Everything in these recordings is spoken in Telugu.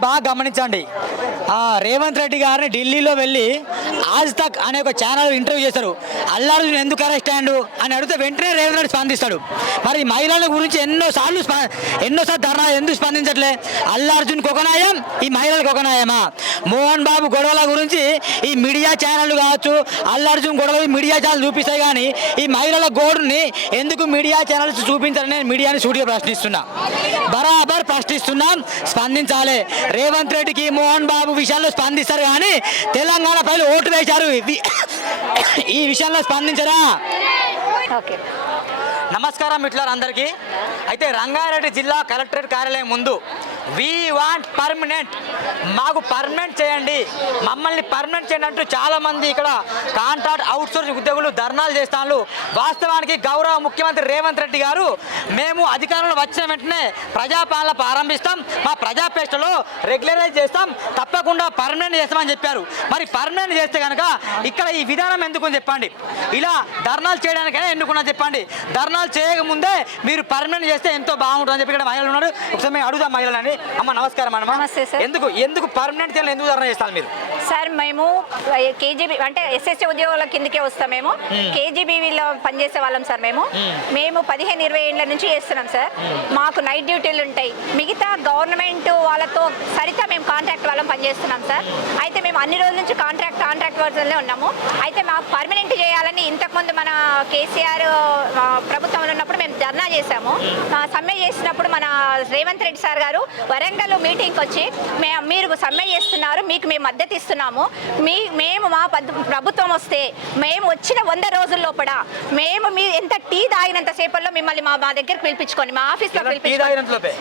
బాగా గమనించండి. ఆ, రేవంత్ రెడ్డి గారిని ఢిల్లీలో వెళ్ళి ఆజ్ తక్ అనే ఒక ఛానల్ ఇంటర్వ్యూ చేశారు. అల్లార్జున్ ఎందుకు అరెస్ట్ అయ్యాడు అని అడిగితే వెంటనే రేవంత్ రెడ్డి స్పందిస్తాడు. మరి మహిళల గురించి ఎన్నోసార్లు స్ప ఎన్నోసార్లు ధర్నా ఎందుకు స్పందించట్లే? అల్లార్జున్ ఒక న్యాయం ఈ మహిళలకు ఒక న్యాయమా? మోహన్ బాబు గొడవల గురించి ఈ మీడియా ఛానళ్ళు కావచ్చు అల్లార్జున్ గొడవలు మీడియా ఛానల్ చూపిస్తాయి కానీ ఈ మహిళల గోడుని ఎందుకు మీడియా ఛానల్స్ చూపించాలని నేను మీడియాని సూటిగా ప్రశ్నిస్తున్నా. బరాబర్ ప్రశ్నిస్తున్నాం స్పందించాలి. రేవంత్ రెడ్డికి మోహన్ బాబు విషయాల్లో స్పందిస్తారు కానీ తెలంగాణ ప్రజలు ఓటు వేశారు. ఈ విషయంలో స్పందించరా? ఓకే. నమస్కారం మిట్లారు అందరికీ. అయితే రంగారెడ్డి జిల్లా కలెక్టరేట్ కార్యాలయం ముందు వీ వాంట్ పర్మనెంట్ మాకు పర్మనెంట్ చేయండి. మమ్మల్ని పర్మనెంట్ చేయండి అంటూ చాలామంది ఇక్కడ కాంట్రాక్ట్ అవుట్సోర్సింగ్ ఉద్యోగులు ధర్నాలు చేస్తాను వాస్తవానికి గౌరవ ముఖ్యమంత్రి రేవంత్ రెడ్డి గారు మేము అధికారంలో వచ్చిన వెంటనే ప్రజాపాలన ప్రారంభిస్తాం. మా ప్రజాపేష్టలో రెగ్యులరైజ్ చేస్తాం. తప్పకుండా పర్మనెంట్ చేస్తామని చెప్పారు. మరి పర్మనెంట్ చేస్తే కనుక ఇక్కడ ఈ విధానం ఎందుకు అని చెప్పండి. ఇలా ధర్నాలు చేయడానికైనా ఎన్నుకున్నా చెప్పండి. ధర్నాలు చేయకముందే మీరు పర్మనెంట్ చేస్తే ఎంతో బాగుంటుందని చెప్పి ఇక్కడ మహిళలు ఉన్నారు. ఒకసారి మేము అడుగుదాం మహిళలని. అమ్మ నమస్కారం అమ్మ. ఎందుకు ఎందుకు పర్మనెంట్ ఎందుకు ధర్నా చేస్తారు మీరు సార్ మేము కేజీబీ అంటే ఎస్ఎస్సీ ఉద్యోగుల కిందకే వస్తాం మేము. కేజీబీవీలో పనిచేసే వాళ్ళం సార్ మేము. మేము. పదిహేను ఇరవై ఏళ్ళ నుంచి చేస్తున్నాం సార్. మాకు నైట్ డ్యూటీలు ఉంటాయి. మిగతా గవర్నమెంట్ వాళ్ళతో సరిత మేము కాంట్రాక్ట్ వాళ్ళం పనిచేస్తున్నాం సార్. అయితే మేము అన్ని రోజుల నుంచి కాంట్రాక్ట్ కాంట్రాక్ట్ వర్జన్లో ఉన్నాము. అయితే మాకు పర్మనెంట్ చేయాలని ఇంతకుముందు మన కేసీఆర్ ప్రభుత్వంలో ఉన్నప్పుడు మేము ధర్నా చేశాము. సమ్మె చేసినప్పుడు మన రేవంత్ రెడ్డి సార్ గారు వరంగల్ మీటింగ్కి వచ్చి మీరు సమ్మె చేస్తున్నారు మీకు మేము మద్దతు ఇస్తున్నాము మీ మేము మా ప్రభుత్వం వస్తే మేము వచ్చిన వంద రోజుల లోపల మేము మీ ఎంత టీ తాగినంత సేపల్లో మిమ్మల్ని మా మా దగ్గరికి పిలిపించుకొని మా ఆఫీస్లో ఎవరు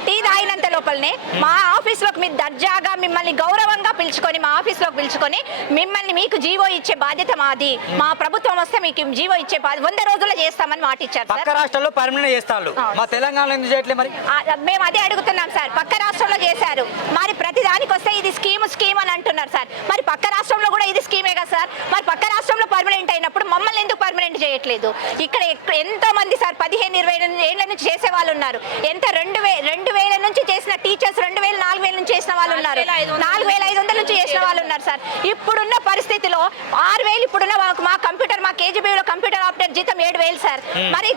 టీ తాగినంత లోపలనే మా ఆఫీస్లోకి మీరు దర్జాగా మిమ్మల్ని గౌరవంగా పిలుచుకొని మా ఆఫీస్లోకి పిలుచుకొని మిమ్మల్ని మీకు జీవో ఇచ్చే బాధ్యత మాది. మా ప్రభుత్వం వస్తే మీకు జీవో ఇచ్చే వంద రోజుల్లో చేస్తామని మాట ఇచ్చారు పక్క రాష్ట్రాల్లో పర్మనెంట్ చేస్తారు మా ఆ, మేము అదే అడుగుతున్నాం సార్. పక్క రాష్ట్రంలో చేశారు. మరి ప్రతి దానికి వస్తే స్కీమ్ అని అంటున్నారు సార్. మరి పక్క రాష్ట్రంలో కూడా ఇది స్కీమే కదా సార్. మరి పక్క రాష్ట్రంలో పర్మనెంట్ అయినప్పుడు మమ్మల్ని ఎందుకు చేయట్లేదు. ఇక్కడ ఎంతో మంది సార్ పదిహేను ఇరవై ఏళ్ళ నుంచి చేసే వాళ్ళు ఉన్నారు. ఎంత రెండు వే రెండు వేల నుంచి చేసిన టీచర్స్ రెండు వేల నాలుగు వేల నుంచి చేసిన వాళ్ళు ఉన్నారు. నాలుగు వేల ఐదు వందల నుంచి చేసిన వాళ్ళు ఉన్నారు సార్. ఇప్పుడున్న పరిస్థితిలో ఆరు వేలు ఇప్పుడున్న మాకు మా కంప్యూటర్ మా కేజీబీలో కంప్యూటర్ ఆపరేటర్ జీతం ఏడు వేలు సార్. మరి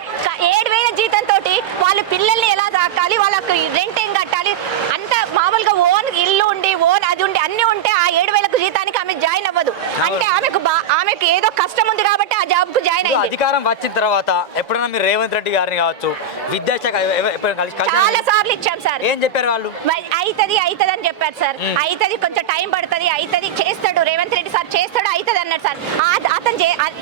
ఏడు వేల జీతం తోటి వాళ్ళు పిల్లల్ని ఎలా దాకాలి వాళ్ళకి రెంట్ ఏం కట్టాలి? అంత మామూలుగా ఓన్ ఇల్లు ఉండి ఓన్ అది ఉండి అన్ని ఉంటే ఆ ఏడు వేలకు జీతానికి ఆమె జాయిన్ అవ్వదు. అంటే ఆమెకు ఆమెకు ఏదో కష్టం ఉంది కాబట్టి ఆ జాబ్కు జాయిన్ అయింది. అధికారం వచ్చిన తర్వాత ఎప్పుడైనా మీరు రేవంత్ రెడ్డి గారిని కావచ్చు విద్యాశాఖ చాలా సార్లు ఇచ్చాం సార్. ఏం చెప్పారు వాళ్ళు? మరి అయితది అయితది అని చెప్పారు సార్. అయితది కొంచెం టైం పడుతుంది అయితది చేస్తాడు రేవంత్ రెడ్డి సార్ చేస్తాడు అయితది అన్నాడు సార్. అతను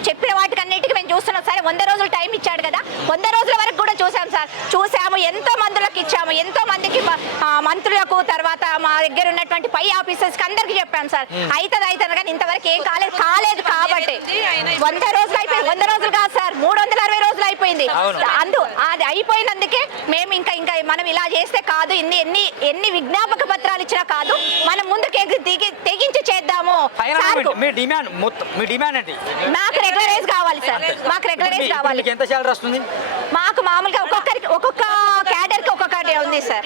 చెప్పిన వాటికి అన్నిటికీ మేము చూస్తున్నాం సరే. వంద రోజులు టైం ఇచ్చాడు కదా. వంద రోజుల వరకు కూడా చూసాం సార్. చూసాము ఎంతో మందులకు ఇచ్చాము ఎంతో మందికి మంత్రులకు తర్వాత మా దగ్గర ఉన్నటువంటి పై ఆఫీసర్స్కి అందరికి చెప్పాం సార్. అయితది అయితది కానీ ఇంతవరకు ఏం కాలేదు కాలేదు కాబట్టి. వంద రోజులు అయిపోయింది. వంద రోజులు కాదు సార్ మూడు వందల అరవై రోజులు అయిపోయింది. అందు అది అయిపోయినందుకే మేము ఇంకా ఇంకా మనం ఇలా చేస్తే కాదు ఇన్ని ఎన్ని ఎన్ని విజ్ఞాపక పత్రాలు ఇచ్చినా కాదు మనం ముందుకు తెగించి చేద్దాము ఫైనల్ సార్కు. మీ డిమాండ్ మొత్తం మీ డిమాండ్ ఏంటి మాకు రెగ్యులరైజ్ కావాలి సార్ మాకు రెగ్యులరైజ్ కావాలి మీకు ఎంత శాలరీ వస్తుంది మాకు మామూలుగా ఒక్కొక్కరికి ఒక్కొక్క ఒక్కొక్కటి ఉంది సార్?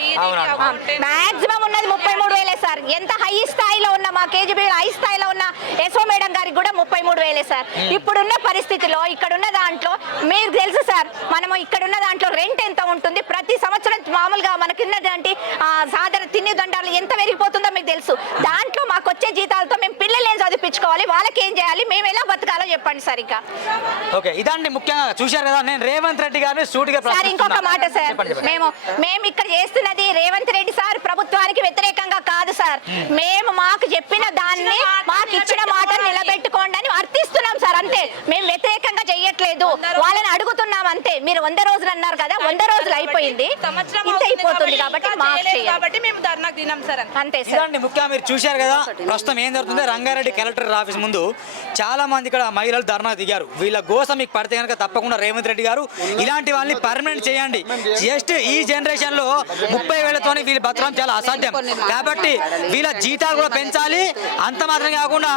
మాక్సిమం ఉన్నది ముప్పై మూడు వేలే సార్. ఎంత హై స్థాయిలో ఉన్న మా కేజీబీ హై స్థాయిలో ఉన్న ఎస్ఓ మేడం గారికి కూడా ముప్పై మూడు వేలే సార్. ఇప్పుడున్న పరిస్థితిలో ఇక్కడున్న దాంట్లో మీకు తెలుసు సార్ మనము ఇక్కడున్న దాంట్లో రెంట్ ఎంత ఉంటుంది? ప్రతి సంవత్సరం మామూలుగా మనకున్నటువంటి ఆ, సాధారణ తిండి దండాలు ఎంత పెరిగిపోతుందో మీకు తెలుసు. దాంట్లో మాకు వచ్చే జీతాలతో మేము చదివించుకోవాలి వాళ్ళకి ఏం చేయాలి మేము ఎలా బతకాలో చెప్పండి సార్ ఇంకా. ఓకే ఇదండి ముఖ్యంగా చూశారు కదా నేను రేవంత్ రెడ్డి గారిని సూటిగా సార్ ఇంకొక. మాట సార్. మేము మేము ఇక్కడ చేస్తున్నది రేవంత్ రెడ్డి సార్ ప్రభుత్వానికి వ్యతిరేకంగా కాదు సార్. మేము మాకు చెప్పిన దాన్ని మాకు ఇచ్చిన మాట నిలబెట్టుకోండి అని అర్థిస్తున్నాం సార్ అంతే. మేము వ్యతిరేకంగా చెయ్యట్లేదు వాళ్ళని అడుగుతున్నాం అంతే. మీరు వంద రోజులు అన్నారు కదా వంద రోజులు అయిపోయింది. ఇంత అయిపోతుంది కాబట్టి మాకు కాబట్టి మేము ధర్నాకు సార్ అంతే. సార్. ఇదండి ముఖ్యంగా మీరు చూశారు కదా ప్రస్తుతం ఏం జరుగుతుంది? రంగారెడ్డి కలెక్టర్ ఆఫీస్ ముందు చాలా మంది ఇక్కడ మహిళలు ధర్నా దిగారు. వీళ్ళ కోసం మీకు పడితే కనుక తప్పకుండా రేవంత్ రెడ్డి గారు ఇలాంటి వాళ్ళని పర్మనెంట్ చేయండి. జస్ట్ ఈ జనరేషన్లో ముప్పై వేలతోనే వీళ్ళు బతకడం చాలా అసాధ్యం. కాబట్టి వీళ్ళ జీతాలు కూడా పెంచాలి. అంత మాత్రం కాకుండా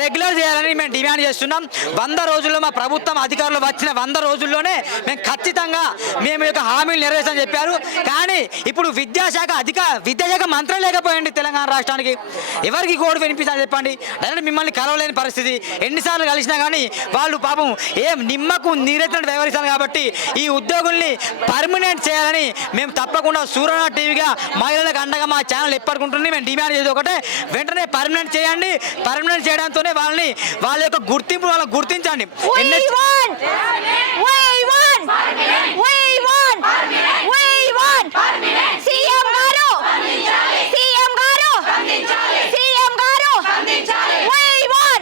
రెగ్యులర్ చేయాలని మేము డిమాండ్ చేస్తున్నాం. వంద రోజుల్లో మా ప్రభుత్వం అధికారులు వచ్చిన వంద రోజుల్లోనే మేము ఖచ్చితంగా మేము యొక్క హామీలు నెరవేర్చని చెప్పారు. కానీ ఇప్పుడు విద్యాశాఖ అధిక విద్యాశాఖ మంత్రం లేకపోయింది తెలంగాణ రాష్ట్రానికి. ఎవరికి కోడు వినిపిస్తా చెప్పండి. డైరెక్ట్ మిమ్మల్ని కలవలేని పరిస్థితి. ఎన్నిసార్లు కలిసినా కానీ వాళ్ళు పాపం ఏం నిమ్మకు నీరెత్తినట్టు వ్యవహరిస్తారు కాబట్టి ఈ ఉద్యోగుల్ని పర్మనెంట్ చేయాలని మేము తప్పకుండా సూర్యనా టీవీగా మహిళలకు అండగా మా ఛానల్ ఎప్పటికుంటుంది మేము డిమాండ్ చేసేది ఒకటే. వెంటనే పర్మనెంట్ చేయండి. పర్మనెంట్ చేయడంతోనే వాళ్ళని వాళ్ళ యొక్క గుర్తింపు వాళ్ళకి గుర్తించండి We NH want! We want! We want! We want! CM గారు సీఎం గారు సీఎం గారు We want! We want! We want! SS ఉద్యోగుల ఐక్యత ఎస్ఎస్ ఉద్యోగుల ఐక్యత ఎస్ఎస్ ఉద్యోగుల ఐక్యత కానీ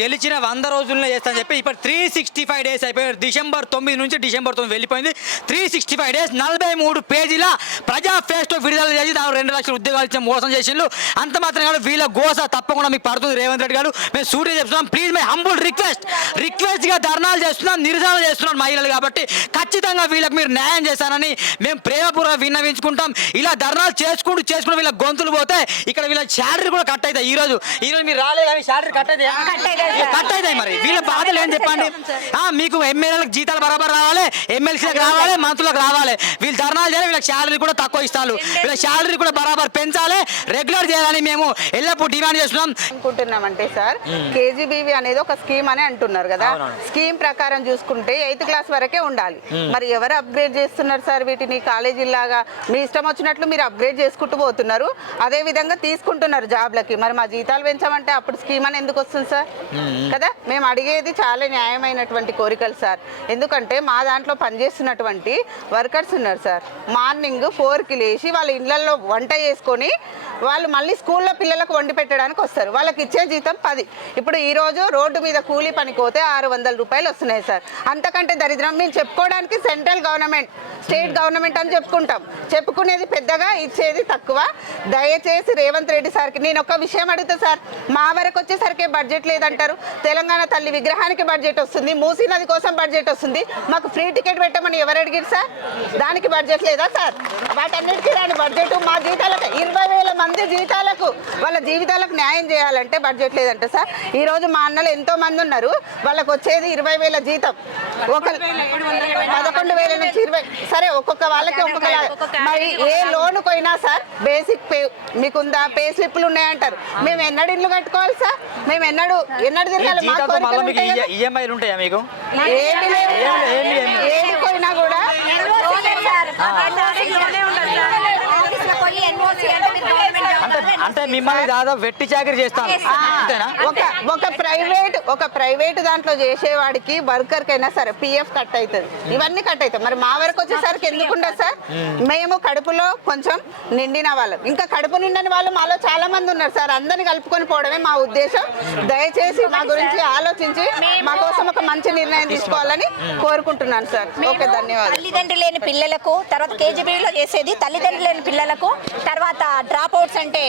గెలిచిన వంద రోజుల్లో చేస్తానని చెప్పి ఇప్పుడు త్రీ సిక్స్టీ ఫైవ్ డేస్ అయిపోయి డిసెంబర్ తొమ్మిది నుంచి డిసెంబర్ తొమ్మిది వెళ్ళిపోయింది. త్రీ సిక్స్టీ ఫైవ్ డేస్ నలభై మూడు పేజీల ప్రజా ఫేస్తో విడుదల చేసి దాని రెండు లక్షల ఉద్యోగాలు ఇచ్చిన మోసం చేసిండ్రు. అంత మాత్రం కాదు వీళ్ళ గోస తప్పకుండా మీకు పడుతుంది రేవంత్ రెడ్డి గారు. మేము సూటి చెప్తున్నాం. ప్లీజ్ మై హంబుల్ రిక్వెస్ట్ రిక్వెస్ట్గా ధర్నాలు చేస్తున్నాం నిరసనలు చేస్తున్నాం మహిళలు కాబట్టి ఖచ్చితంగా వీళ్ళకి మీరు న్యాయం చేశారని మేము ప్రేమపూర్వక విన్నవించుకుంటాం. ఇలా ధర్నాలు చేసుకుంటూ చేసుకుంటూ వీళ్ళ గొంతులు పోతే ఇక్కడ వీళ్ళ శాలరీ కూడా కట్ అవుతాయి ఈ రోజు ఈ రోజు మీరు రాలేదు కానీ శాలరీ కట్ అవుతాయి, కట్ అవుతాయి మరి. వీళ్ళ బాధలు ఏం చెప్పండి? మీకు ఎమ్మెల్యేలకు జీతాలు బరాబర్ రావాలి ఎమ్మెల్సీలకు రావాలి మంత్రులకు రావాలి. వీళ్ళు ధర్నాలు చేయాలి వీళ్ళకి శాలరీ కూడా తక్కువ ఇస్తారు. వీళ్ళ శాలరీ కూడా బరాబర్ పెంచాలి రెగ్యులర్ చేయాలని మేము ఎల్లప్పుడూ డిమాండ్ చేస్తున్నాం. అనుకుంటున్నామంటే సార్ కేజీబీవి అనేది ఒక స్కీమ్ అని అంటున్నారు కదా. స్కీమ్ ప్రకారం చూసుకుంటే ఎయిత్ క్లాస్ వరకే ఉండాలి. మరి ఎవరు అప్గ్రేడ్ చేస్తున్నారు సార్ వీటిని? కాలేజీలాగా మీ ఇష్టం వచ్చినట్లు మీరు అప్గ్రేడ్ చేసుకుంటూ పోతున్నారు. అదే విధంగా తీసుకుంటున్నారు జాబ్లకి. మరి మా జీతాలు పెంచామంటే అప్పుడు స్కీమ్ అని ఎందుకు వస్తుంది సార్? కదా? మేము అడిగేది చాలా న్యాయమైనటువంటి కోరికలు సార్. ఎందుకంటే మా దాంట్లో పనిచేస్తున్నటువంటి వర్కర్స్ ఉన్నారు సార్. మార్నింగ్ ఫోర్కి లేచి వాళ్ళ ఇళ్ళలో వంట చేసుకొని వాళ్ళు మళ్ళీ స్కూల్లో పిల్లలకు వండి పెట్టడానికి వస్తారు. వాళ్ళకి ఇచ్చే జీతం పది. ఇప్పుడు ఈరోజు రోడ్డు మీద కూలీ పనికి పోతే ఆరు వందల రూపాయలు వస్తున్నాయి సార్. అంతకంటే దరిద్రం. మేము చెప్పుకోవడానికి సెంట్రల్ గవర్నమెంట్ స్టేట్ గవర్నమెంట్ అని చెప్పుకుంటాం. చెప్పుకునేది పెద్దగా ఇచ్చేది తక్కువ. దయచేసి రేవంత్ రెడ్డి సార్కి నేను ఒక విషయం అడుగుతా సార్. మా వరకు వచ్చేసరికి బడ్జెట్ లేదంటారు తెలంగాణ తల్లి విగ్రహానికి బడ్జెట్ వస్తుంది. మూసీ నది కోసం బడ్జెట్ వస్తుంది. మాకు ఫ్రీ టికెట్ పెట్టమని ఎవరు అడిగారు సార్? దానికి బడ్జెట్ లేదా సార్? వాటన్నిటికీ రాని బడ్జెట్ మా జీతాలకు ఇరవై వేల మంది జీతాలకు వాళ్ళ జీవితాలకు న్యాయం చేయాలంటే బడ్జెట్ లేదంట సార్. ఈ రోజు మా అన్నలు ఎంతో మంది ఉన్నారు. వాళ్ళకి వచ్చేది ఇరవై వేల జీతం. ఒక పదకొండు వేల నుంచి ఇరవై సరే ఒక్కొక్క వాళ్ళకి ఒక్కొక్క మరి ఏ లోన్ పోయినా సార్ బేసిక్ పే మీకుందా? పే స్లిప్లు ఉన్నాయంటారు. మేము ఎన్నడు ఇల్లు కట్టుకోవాలి సార్? మేము ఎన్నడు ఎన్నడు ఈ తిరగాలి మా జీతంతో మళ్ళీ కోరికలు మీకు ఉంటాయి కదా. ఈఎంఐలు ఉంటాయా మీకు ఏమి లేవు ఏం లేదు, ఏం లేదు. ఏది పోయినా కూడా పోయి ఎన్ఓసి అంటే మీరు గవర్నమెంట్ జాబ్ అంటే మిమ్మల్ని దాదాపు వెట్టి చాకరీ చేస్తాను. అంతేనా? ఒక ఒక ప్రైవేట్ ఒక ప్రైవేట్ దాంట్లో చేసేవాడికి వర్కర్ కైనా సరే పిఎఫ్ కట్ అవుతుంది ఇవన్నీ కట్ అవుతాయి మరి మా వరకు వచ్చేసరికి ఎందుకు ఉండదు సార్? మేము. కడుపులో కొంచెం నిండిన వాళ్ళం. ఇంకా కడుపు నిండని వాళ్ళు మాలో చాలా మంది ఉన్నారు సార్. అందరిని కలుపుకొని పోవడమే మా ఉద్దేశం. దయచేసి మా గురించి ఆలోచించి మా కోసం ఒక మంచి నిర్ణయం తీసుకోవాలని కోరుకుంటున్నాను సార్. ఓకే ధన్యవాదాలు. తల్లిదండ్రులు లేని పిల్లలకు తర్వాత కేజీబీలో చేసేది తల్లిదండ్రులు లేని పిల్లలకు తర్వాత డ్రాప్ అవుట్స్ అంటే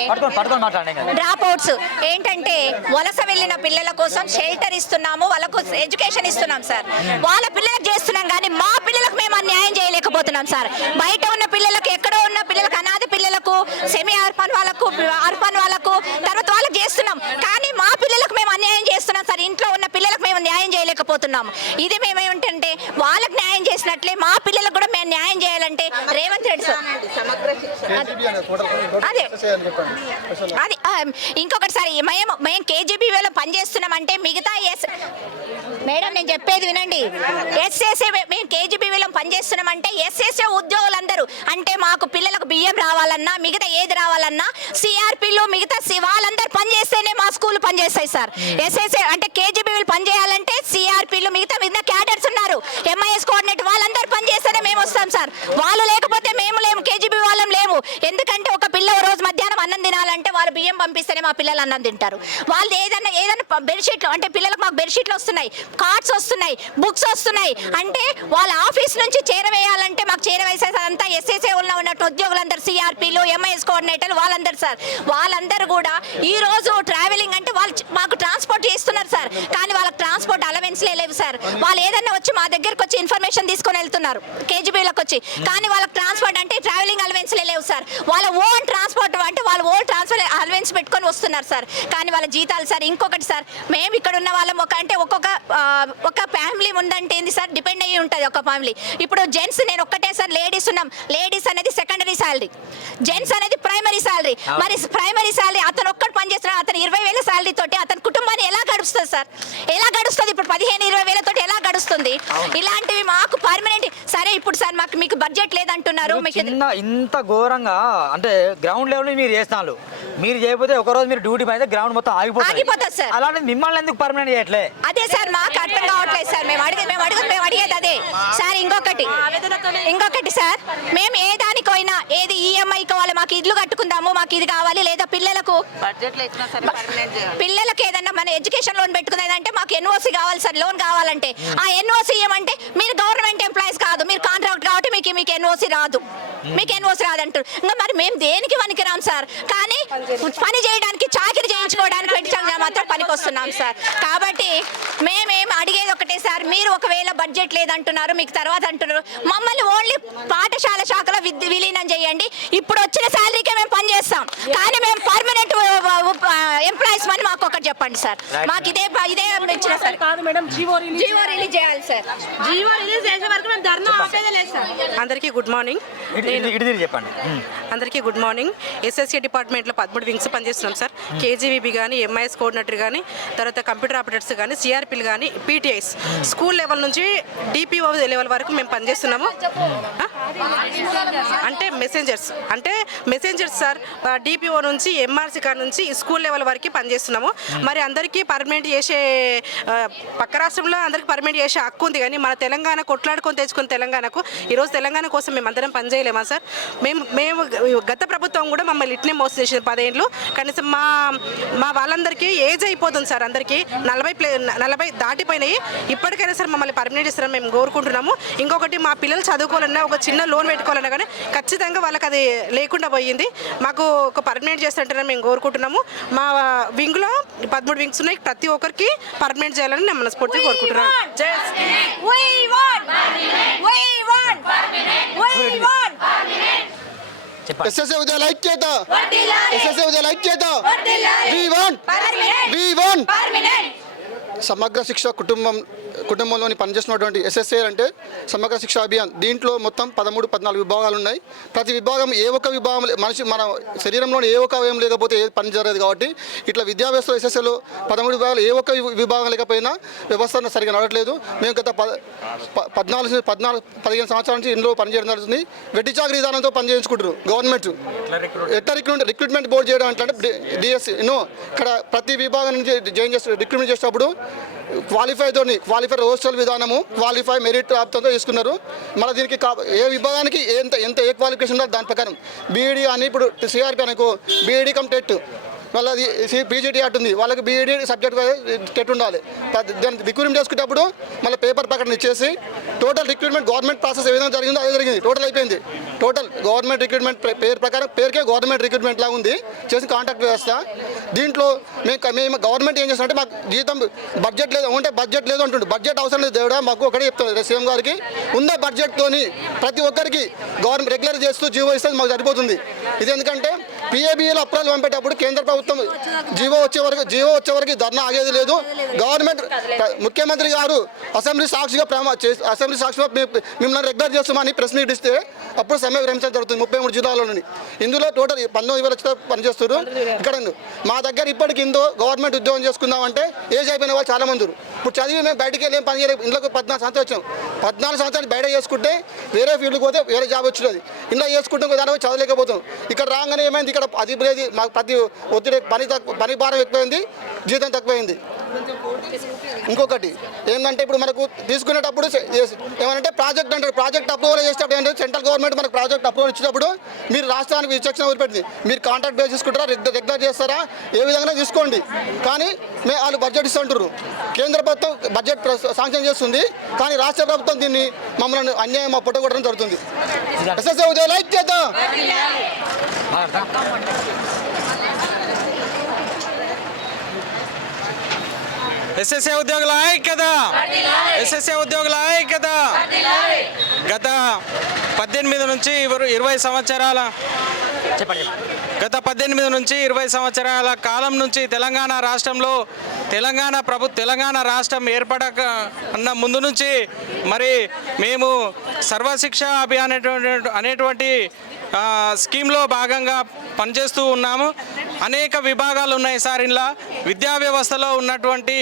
డ్రాప్ అవుట్స్. ఏంటంటే వలస వెళ్ళిన పిల్లల కోసం షెల్టర్ ఇస్తున్నాము వాళ్ళకు ఎడ్యుకేషన్ ఇస్తున్నాం సార్. వాళ్ళ పిల్లలకు చేస్తున్నాం కానీ మా పిల్లలకు మేము అన్యాయం చేయలేకపోతున్నాం సార్. బయట ఉన్న పిల్లలకు ఉన్న పిల్లలకు అనాథ పిల్లలకు సెమీ అర్పన్ వాళ్ళకు అర్పన్ వాళ్ళకు తర్వాత వాళ్ళకి చేస్తున్నాం. కానీ మా పిల్లలకు మేము అన్యాయం చేస్తున్నాం సార్. ఇంట్లో ఉన్న పిల్లలకు మేము న్యాయం చేయలేకపోతున్నాం. ఇది మేము ఏమిటంటే వాళ్ళకి న్యాయం చేసినట్లే మా పిల్లలకు కూడా మేము న్యాయం చేయాలంటే రేవంత్ రెడ్డి సార్. అదే. అది ఇంకొకటి సార్ మేము మేము కేజీబీవీలో పనిచేస్తున్నామంటే మిగతా ఎస్ మేడం నేను చెప్పేది వినండి. ఎస్ఎస్ఏ మేము కేజీబీవీలో పనిచేస్తున్నామంటే ఎస్ఎస్ఏ ఉద్యోగులందరూ అంటే మాకు పిల్లలకు బియ్యం రావాలన్నా మిగతా ఏది రావాలన్నా సిఆర్పీలు మిగతా వాళ్ళందరూ పనిచేస్తేనే మా స్కూల్ పనిచేస్తాయి సార్. ఎస్ఎస్ఏ అంటే కేజీబీవీలు పనిచేయాలంటే సిఆర్పీలు మిగతా మిగతా క్యాడర్స్ ఉన్నారు. ఎంఐఎస్ కోఆర్డినేటర్ వాళ్ళందరూ పనిచేస్తేనే మేము వస్తాం సార్. వాళ్ళు లేకపోతే మేము లేము కేజీబీ వాళ్ళం లేము. ఎందుకంటే ఒక పిల్ల రోజు మధ్యాహ్నం అన్నం తినాలంటే వాళ్ళు బియ్యం పంపిస్తేనే మా పిల్లలు అన్నం తింటారు. వాళ్ళు ఏదన్నా ఏదన్నా ప- బెడ్షీట్లు అంటే పిల్లలకు మాకు బెడ్షీట్లు వస్తున్నాయి. కార్డ్స్ వస్తున్నాయి బుక్స్ వస్తున్నాయి. అంటే వాళ్ళ ఆఫీస్ నుంచి చేరవేయాలంటే మాకు చేరవేసే అంతా ఎస్ఎస్ఏ ఉన్న ఉన్నట్టు ఉద్యోగులందరూ సిఆర్పీలు ఎంఐఎస్ కోఆర్డినేటర్లు వాళ్ళందరూ సార్. వాళ్ళందరూ కూడా ఈ రోజు ట్రావెలింగ్ అంటే వాళ్ళు మాకు ట్రాన్స్పోర్ట్ చేస్తున్నారు సార్. కానీ వాళ్ళకి ట్రాన్స్పోర్ట్ అలవెన్స్లే లేవు సార్. వాళ్ళు ఏదన్నా వచ్చి మా దగ్గరకు వచ్చి ఇన్ఫర్మేషన్ తీసుకొని వెళ్తున్నారు. కేజీబీలకు వచ్చి. కానీ వాళ్ళకి ట్రాన్స్పోర్ట్ అంటే ట్రావెలింగ్ అలవెన్స్లే లేవు సార్. వాళ్ళ ఓన్ ట్రాన్స్పోర్ట్ అంటే వాళ్ళ ఓన్ ట్రాన్స్ఫర్ అలవెన్స్ పెట్టుకొని వస్తున్నారు సార్. కానీ వాళ్ళ జీతాలు సార్ ఇంకొకటి సార్. మేము ఇక్కడ ఉన్న వాళ్ళం ఒక అంటే ఒక్కొక్క ఒక ఫ్యామిలీ ఉందంటే ఏంది సార్? డిపెండ్ అయ్యి ఉంటుంది ఒక ఫ్యామిలీ ఇప్పుడు జెంట్స్ నేను ఒక్కటే సార్. లేడీస్ ఉన్నాం. లేడీస్ అనేది సెకండ్ సెకండరీ శాలరీ జెంట్స్ అనేది ప్రైమరీ శాలరీ మరి ప్రైమరీ శాలరీ అతను ఒక్కడు పని చేస్తున్నాడు అతను ఇరవై వేల శాలరీ తోటి అతని కుటుంబాన్ని ఎలా గడుస్తుంది సార్? ఎలా గడుస్తుంది? ఇప్పుడు పదిహేను ఇరవై వేలతోటి ఎలా గడుస్తుంది? ఇలాంటివి మాకు పర్మనెంట్ సరే ఇప్పుడు సార్ మాకు మీకు బడ్జెట్ లేదంటున్నారు. మీకు ఇది- చిన్న ఇంత ఘోరంగా అంటే గ్రౌండ్ లెవెల్ మీరు చేస్తున్నారు. మీరు చేయకపోతే ఒక రోజు మీరు డ్యూటీ పైన గ్రౌండ్ మొత్తం ఆగిపోతుంది ఆగిపోతుంది సార్. అలాంటి మిమ్మల్ని ఎందుకు పర్మనెంట్ చేయట్లే? అదే సార్ మాకు అర్థం కావట్లేదు సార్. మేము అడిగే మేము అడుగు మేము అడిగేది అదే. సార్ ఇంకొకటి. ఇంకొకటి సార్ మేము ఏ దానికైనా ఏది ఈఎంఐ కావాలి మాకు ఇల్లు కట్టుకుందాము మాకు ఇది కావాలి లేదా పిల్లలకు పిల్లలకి ఏదన్నా మన ఎడ్యుకేషన్ లోన్ పెట్టుకునేదంటే మాకు ఎన్ఓసి కావాలి సార్ లోన్ కావాలంటే. ఆ ఎన్ఓసి ఏమంటే మీరు గవర్నమెంట్ ఎంప్లాయీస్ కాదు మీరు కాంట్రాక్ట్ కాబట్టి మీకు ఎన్ఓసి రాదు. మీకు ఎన్ఓసి రాదంటారు. ఇంకా మరి మేము దేనికి పనికిరాం సార్? కానీ పని చేయడానికి చాకరీ చేయించుకోవడానికి మాత్రం పనికి వస్తున్నాం సార్. కాబట్టి మేమేం అడిగేది ఒకటే సార్ మీరు ఒకవేళ బడ్జెట్ లేదంటున్నారు మీకు తర్వాత అంటున్నారు మమ్మల్ని ఓన్లీ పాఠశాల శాఖలో విలీనం చేయండి. ఇప్పుడు వచ్చిన శాలరీకే మేము పని చేస్తాం. కానీ మేము పర్మనెంట్ ఎంప్లాయీస్ అని మాకు ఒకటి చెప్పండి సార్. మాకు ఇదే ఇదే ఇచ్చిన సార్. కాదు madam GO release GO release చేయాలి సార్. జీవో రిలీజ్ చేసే వరకు మేము ధర్నా ఆపేదే లేదు సార్. అందరికీ గుడ్ మార్నింగ్. చెప్పండి. అందరికీ గుడ్ మార్నింగ్. ఎస్ఎస్సీ డిపార్ట్మెంట్లో పదమూడు వింగ్స్ పనిచేస్తున్నాం సార్. కేజీవీబీ కానీ ఎంఐఎస్ కోఆర్డినేటర్ కానీ తర్వాత కంప్యూటర్ ఆపరేటర్స్ కానీ సిఆర్పీలు కానీ పీటీఐస్ స్కూల్ లెవెల్ నుంచి డిపిఓ లెవెల్ వరకు మేము పనిచేస్తున్నాము? అంటే మెసెంజర్స్ అంటే మెసెంజర్స్ సార్ డిపిఓ నుంచి ఎంఆర్సీ కాడ నుంచి స్కూల్ లెవెల్ వరకు పనిచేస్తున్నాము. మరి అందరికీ పర్మనెంట్ చేసే పక్క రాష్ట్రంలో అందరికీ పర్మనెంట్ చేసే హక్కు ఉంది కానీ మన తెలంగాణ కొట్లాడుకొని తెచ్చుకున్న తెలంగాణకు ఈరోజు తెలంగాణ కోసం మేము అందరం పనిచేయలేమా సార్? మేము మేము గత ప్రభుత్వం కూడా మమ్మల్ని ఇట్నే మోసం చేసింది పదేళ్ళు కనీసం మా మా వాళ్ళందరికీ ఏజ్ అయిపోతుంది సార్ అందరికీ. నలభై ప్లే నలభై దాటిపోయినాయి. ఇప్పటికైనా సార్ మమ్మల్ని పర్మినెంట్ చేస్తారని మేము కోరుకుంటున్నాము. ఇంకొకటి మా పిల్లలు చదువుకోవాలన్నా ఒక చిన్న లోన్ పెట్టుకోవాలన్నా కానీ ఖచ్చితంగా వాళ్ళకి అది లేకుండా పోయింది. మాకు ఒక పర్మనెంట్ చేస్తారంటే మేము కోరుకుంటున్నాము. మా వింగ్లో పదమూడు వింగ్స్ ఉన్నాయి. ప్రతి ఒక్కరికి పర్మనెంట్ చేయాలని నేను మనస్ఫూర్తిగా కోరుకుంటున్నాను. ఎస్ఎస్ఏ ఉదయాల ఐక్యత! ఎస్ఎస్ఏ ఉదయాల ఐక్యత! We want Permanent! We want Permanent! సమగ్ర శిక్ష కుటుంబం కుటుంబంలోని పనిచేస్తున్నటువంటి ఎస్ఎస్ఏ అంటే సమగ్ర శిక్ష అభియాన్. దీంట్లో మొత్తం పదమూడు పద్నాలుగు విభాగాలు ఉన్నాయి. ప్రతి విభాగం ఏ ఒక్క విభాగం మనిషి మన శరీరంలోని ఏ ఒక్క అవయం లేకపోతే ఏ పని జరగదు కాబట్టి ఇట్లా విద్యా వ్యవస్థలో ఎస్ఎస్ఏలో పదమూడు విభాగాలు ఏ ఒక్క విభాగం లేకపోయినా వ్యవస్థ సరిగా నడవట్లేదు. మేము గత పద్నాలుగు పద్నాలుగు పదిహేను సంవత్సరాల నుంచి ఇందులో పనిచేయడం జరుగుతుంది. వెట్టి చాకరీ విధానంతో పనిచేయించుకుంటారు గవర్నమెంట్. ఎట్లా రిక్రూట్ రిక్రూట్మెంట్ బోర్డు చేయడం అంటే డిఎస్సి. నో ఇక్కడ ప్రతి విభాగం నుంచి జాయిన్ చేస్తారు రిక్రూట్మెంట్ చేసేటప్పుడు క్వాలిఫైతో క్వాలిఫై రోస్టల్ విధానము క్వాలిఫై మెరిట్ ఆప్తో తీసుకున్నారు. మళ్ళీ దీనికి ఏ విభాగానికి ఎంత ఎంత ఏ క్వాలిఫికేషన్ ఉందో దాని ప్రకారం. బీఈడీ అని ఇప్పుడు సిఆర్పి అనుకో బీఈడీ కమ్ టెట్. మళ్ళీ అది పీజీటీ అటు ఉంది. వాళ్ళకి బీఈడీ సబ్జెక్ట్ టెట్ ఉండాలి. దాన్ని రిక్రూట్మెంట్ చేసుకునేటప్పుడు మళ్ళీ పేపర్ ప్రకటన ఇచ్చేసి టోటల్ రిక్రూట్మెంట్ గవర్నమెంట్ ప్రాసెస్ ఏ విధంగా జరిగిందో అదే జరిగింది. టోటల్ అయిపోయింది. టోటల్ గవర్నమెంట్ రిక్రూట్మెంట్ పేరు ప్రకారం పేరుకే గవర్నమెంట్ రిక్రూట్మెంట్ లాగా ఉంది. చేసి కాంట్రాక్ట్ వ్యవస్థ. దీంట్లో మేము మేము గవర్నమెంట్ ఏం చేస్తామంటే మాకు జీతం బడ్జెట్ లేదు. ఉంటే బడ్జెట్ లేదు అంటుండే. బడ్జెట్ అవసరం లేదు. దేవుడా మాకు ఒకటే చెప్తాను సీఎం గారికి. ఉన్న బడ్జెట్తోని ప్రతి ఒక్కరికి గవర్నమెంట్ రెగ్యులర్ చేస్తూ జీవో ఇస్తే మాకు సరిపోతుంది. ఇది ఎందుకంటే పిఏబిఎల్ అప్రాలు పంపేటప్పుడు కేంద్ర ప్రభుత్వం జీవో వచ్చే వరకు జీవో వచ్చే వరకు ధర్నా ఆగేది లేదు. గవర్నమెంట్ ముఖ్యమంత్రి గారు అసెంబ్లీ సాక్షిగా ప్రేమ అసెంబ్లీ సాక్షిగా మిమ్మల్ని రెగ్యులర్ చేస్తామని ప్రెస్ మీట్ ఇస్తే అప్పుడు సమ్మె విరమించడం జరుగుతుంది ముప్పై మూడు జిల్లాలోని ఇందులో టోటల్ పంతొమ్మిది వేల లక్షల పనిచేస్తారు ఇక్కడ మా దగ్గర ఇప్పటికి ఇందో గవర్నమెంట్ ఉద్యోగం చేసుకుందామంటే ఏజ్ అయిపోయిన వాళ్ళు చాలా మంది ఇప్పుడు చదివి మేము బయటికి వెళ్ళి ఏం పని చేయలేదు ఇంట్లో పద్నాలుగు సంవత్సరాలు వచ్చాం. పద్నాలుగు సంవత్సరాలు బయట చేసుకుంటే వేరే ఫీల్డ్కి పోతే వేరే జాబ్ వచ్చినది. ఇంట్లో చేసుకుంటే ఇంకో దాని చదవలేకపోతాం. ఇక్కడ రాగానే ఏమైంది? ఇక్కడ అది లేదు. మాకు ప్రతి ఒత్తిడి పని తక్కువ పని భారం ఎక్కువైంది. జీతం తక్కువైంది. ఇంకొకటి ఏంటంటే ఇప్పుడు మనకు తీసుకునేటప్పుడు ఏమంటే ప్రాజెక్ట్ అంటారు. ప్రాజెక్ట్ అప్రూవల్ చేసేటప్పుడు ఏంటంటే సెంట్రల్ గవర్నమెంట్ మనకు ప్రాజెక్ట్ అప్రూవల్ ఇచ్చినప్పుడు మీరు రాష్ట్రానికి విచక్షణ వదిలిపెట్టింది. మీరు కాంట్రాక్ట్ బేస్ తీసుకుంటారా? రెగ్యులర్ రెగ్యులర్ చేస్తారా? ఏ విధంగా తీసుకోండి. కానీ మేము వాళ్ళు బడ్జెట్ ఇస్తుంటారు. కేంద్ర ప్రభుత్వం బడ్జెట్ శాంక్షన్ చేస్తుంది కానీ రాష్ట్ర ప్రభుత్వం దీన్ని మమ్మల్ని అన్యాయం మా పుట్టగొట్టడం జరుగుతుంది. ఎస్ఎస్ఏ ఉదయం లైక్ చేద్దాం. ఎస్ఎస్ఏ ఉద్యోగుల ఐక్యత. ఎస్ఎస్ఏ ఉద్యోగుల ఐక్యత. గత పద్దెనిమిది నుంచి ఇరవై సంవత్సరాల చెప్పండి గత పద్దెనిమిది నుంచి ఇరవై సంవత్సరాల కాలం నుంచి తెలంగాణ రాష్ట్రంలో తెలంగాణ ప్రభు తెలంగాణ రాష్ట్రం ఏర్పడక అన్న ముందు నుంచి మరి మేము సర్వశిక్ష అభియాన్ అనేటువంటి స్కీమ్లో భాగంగా పనిచేస్తూ ఉన్నాము. అనేక విభాగాలు ఉన్నాయి సార్ ఇలా విద్యా వ్యవస్థలో ఉన్నటువంటి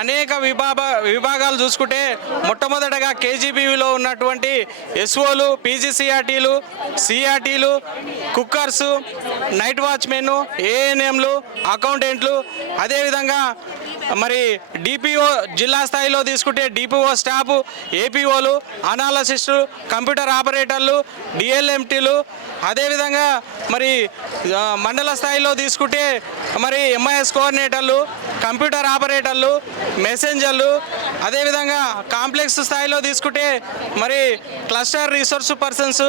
అనేక విభాగ విభాగాలు చూసుకుంటే మొట్టమొదటగా కేజీబీవీలో ఉన్నటువంటి ఎస్ఓలు పీజీసీఆర్టీలు సిఆర్టీలు కుక్కర్స్ నైట్ వాచ్మెన్ ఏఎన్ఎంలు అకౌంటెంట్లు అదేవిధంగా మరి డిపిఓ జిల్లా స్థాయిలో తీసుకుంటే డిపిఓ స్టాఫ్ ఏపీఓలు అనాలసిస్టు కంప్యూటర్ ఆపరేటర్లు డిఎల్ఎంటీలు అదేవిధంగా మరి మండల స్థాయిలో తీసుకుంటే మరి ఎంఐఎస్ కోఆర్డినేటర్లు కంప్యూటర్ ఆపరేటర్లు మెసెంజర్లు అదేవిధంగా కాంప్లెక్స్ స్థాయిలో తీసుకుంటే మరి క్లస్టర్ రీసోర్స్ పర్సన్స్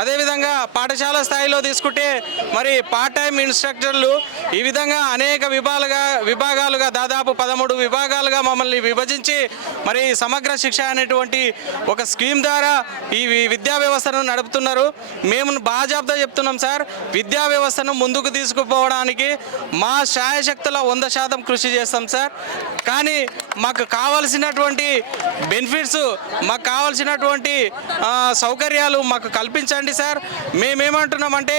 అదేవిధంగా పాఠశాల స్థాయిలో తీసుకుంటే మరి పార్ట్ టైం ఇన్స్ట్రక్టర్లు ఈ విధంగా అనేక విభాగాలుగా విభాగాలుగా దాదాపు పదమూడు విభాగాలుగా మమ్మల్ని విభజించి మరి సమగ్ర శిక్ష అనేటువంటి ఒక స్కీమ్ ద్వారా ఈ విద్యా వ్యవస్థను నడుపుతున్నారు. మేము బాజాబ్దా చెప్తున్నాం సార్. విద్యా వ్యవస్థను ముందుకు తీసుకుపోవడానికి మా శాయశక్తుల వంద శాతం కృషి చేస్తాం సార్. కానీ మాకు కావలసినటువంటి బెనిఫిట్స్ మాకు కావాల్సినటువంటి సౌకర్యాలు మాకు కల్పించండి సార్. మేమేమంటున్నామంటే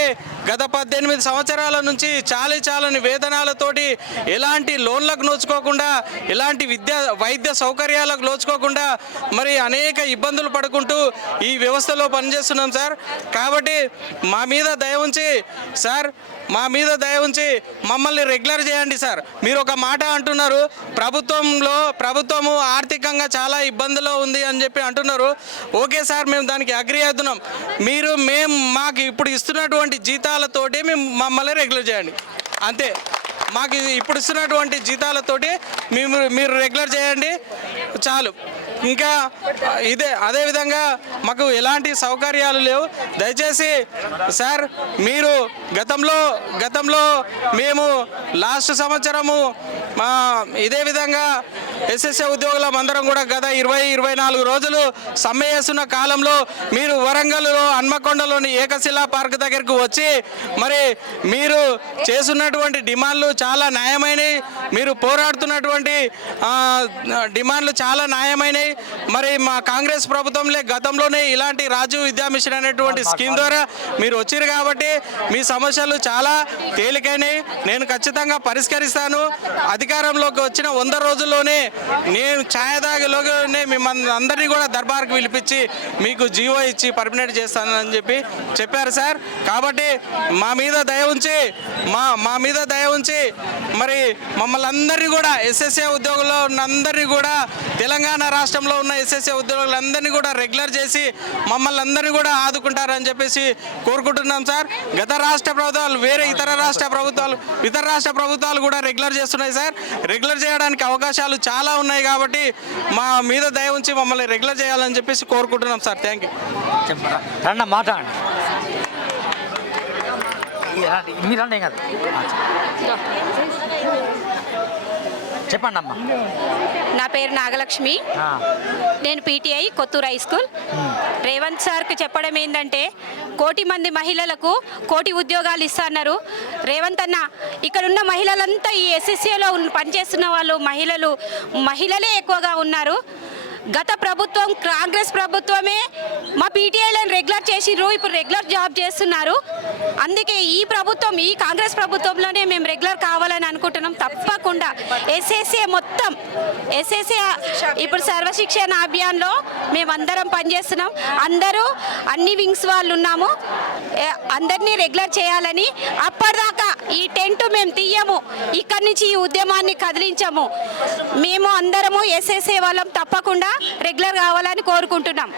గత పద్దెనిమిది సంవత్సరాల నుంచి చాలీ చాలని వేతనాలతోటి ఎలాంటి లోన్లకు నోచుకోకుండా ఎలాంటి విద్యా వైద్య సౌకర్యాలకు నోచుకోకుండా మరి అనేక ఇబ్బందులు పడుకుంటూ ఈ వ్యవస్థలో పనిచేస్తున్నాం సార్. కాబట్టి మా మీద దయ ఉంచి సార్ మా మీద దయ ఉంచి మమ్మల్ని రెగ్యులర్ చేయండి సార్. మీరు ఒక మాట అంటున్నారు ప్రభుత్వంలో ప్రభుత్వము ఆర్థికంగా చాలా ఇబ్బందిలో ఉంది అని చెప్పి అంటున్నారు. ఓకే సార్ మేము దానికి అగ్రి అవుతున్నాం. మీరు మేము మాకు ఇప్పుడు ఇస్తున్నటువంటి జీతాలతోటి మేము మమ్మల్ని రెగ్యులర్ చేయండి. అంతే. మాకు ఇది ఇప్పుడు ఇస్తున్నటువంటి జీతాలతోటి మేము మీరు రెగ్యులర్ చేయండి. చాలు. ఇంకా ఇదే అదేవిధంగా మాకు ఎలాంటి సౌకర్యాలు లేవు. దయచేసి సార్ మీరు గతంలో గతంలో మేము లాస్ట్ సంవత్సరము మా ఇదే విధంగా ఎస్ఎస్ఏ ఉద్యోగులం అందరం కూడా గత ఇరవై ఇరవై నాలుగు రోజులు సమ్మె చేస్తున్న కాలంలో మీరు వరంగల్లో హన్మకొండలోని ఏకశిలా పార్క్ దగ్గరకు వచ్చి మరి మీరు చేస్తున్నటువంటి డిమాండ్లు చాలా న్యాయమైనవి. మీరు పోరాడుతున్నటువంటి డిమాండ్లు చాలా న్యాయమైనవి. మరి మా కాంగ్రెస్ ప్రభుత్వంలో గతంలోనే ఇలాంటి రాజు విద్యా మిషన్ అనేటువంటి స్కీమ్ ద్వారా మీరు వచ్చారు కాబట్టి మీ సమస్యలు చాలా తేలికైనవి. నేను ఖచ్చితంగా పరిష్కరిస్తాను. అధికారంలోకి వచ్చిన వంద రోజుల్లోనే నేను ఛాయదాగిలోనే మిమ్మల్ని అందరినీ కూడా దర్బార్కి పిలిపించి మీకు జీవో ఇచ్చి పర్మనెంట్ చేస్తానని చెప్పి చెప్పారు సార్. కాబట్టి మా మీద దయ ఉంచి మా మా మీద దయ ఉంచి మరి మమ్మల్ని అందరినీ కూడా ఎస్ఎస్ఏ ఉద్యోగుల్లో ఉన్న అందరినీ కూడా తెలంగాణ రాష్ట్రంలో ఉన్న ఎస్ఎస్ఏ ఉద్యోగులందరినీ కూడా రెగ్యులర్ చేసి మమ్మల్ని అందరినీ కూడా ఆదుకుంటారని చెప్పేసి కోరుకుంటున్నాం సార్. గత రాష్ట్ర ప్రభుత్వాలు వేరే ఇతర రాష్ట్ర ప్రభుత్వాలు ఇతర రాష్ట్ర ప్రభుత్వాలు కూడా రెగ్యులర్ చేస్తున్నాయి సార్. రెగ్యులర్ చేయడానికి అవకాశాలు చాలా ఉన్నాయి కాబట్టి మా మీద దయ ఉంచి మమ్మల్ని రెగ్యులర్ చేయాలని చెప్పేసి కోరుకుంటున్నాం సార్. థ్యాంక్ యూ మాట మీరు అంటే కాదు చెప్పండి అమ్మా నా పేరు నాగలక్ష్మి. నేను PTI Kothur high school. Revanth సార్కి చెప్పడం ఏంటంటే కోటి మంది మహిళలకు కోటి ఉద్యోగాలు ఇస్తున్నారు. రేవంత్ అన్న ఇక్కడ ఉన్న మహిళలంతా ఈ ఎస్ఎస్సీలో పనిచేస్తున్న వాళ్ళు మహిళలు మహిళలే ఎక్కువగా ఉన్నారు. గత ప్రభుత్వం కాంగ్రెస్ ప్రభుత్వమే మా పీటీఐలను రెగ్యులర్ చేసిర్రు ఇప్పుడు రెగ్యులర్ జాబ్ చేస్తున్నారు. అందుకే ఈ ప్రభుత్వం ఈ కాంగ్రెస్ ప్రభుత్వంలోనే మేము రెగ్యులర్ కావాలని అనుకుంటున్నాం. తప్పకుండా ఎస్ఎస్ఏ మొత్తం ఎస్ఎస్ఏ ఇప్పుడు సర్వశిక్షణ అభియాన్లో మేమందరం పనిచేస్తున్నాం. అందరూ అన్ని వింగ్స్ వాళ్ళు ఉన్నాము అందరినీ రెగ్యులర్ చేయాలని అప్పటిదాకా ఈ టెంట్ మేము తీయము. ఇక్కడి నుంచి ఈ ఉద్యమాన్ని కదిలించము. మేము అందరము ఎస్ఎస్ఏ వాళ్ళం తప్పకుండా. రెగ్యులర్ కావాలని కోరుకుంటున్నాం.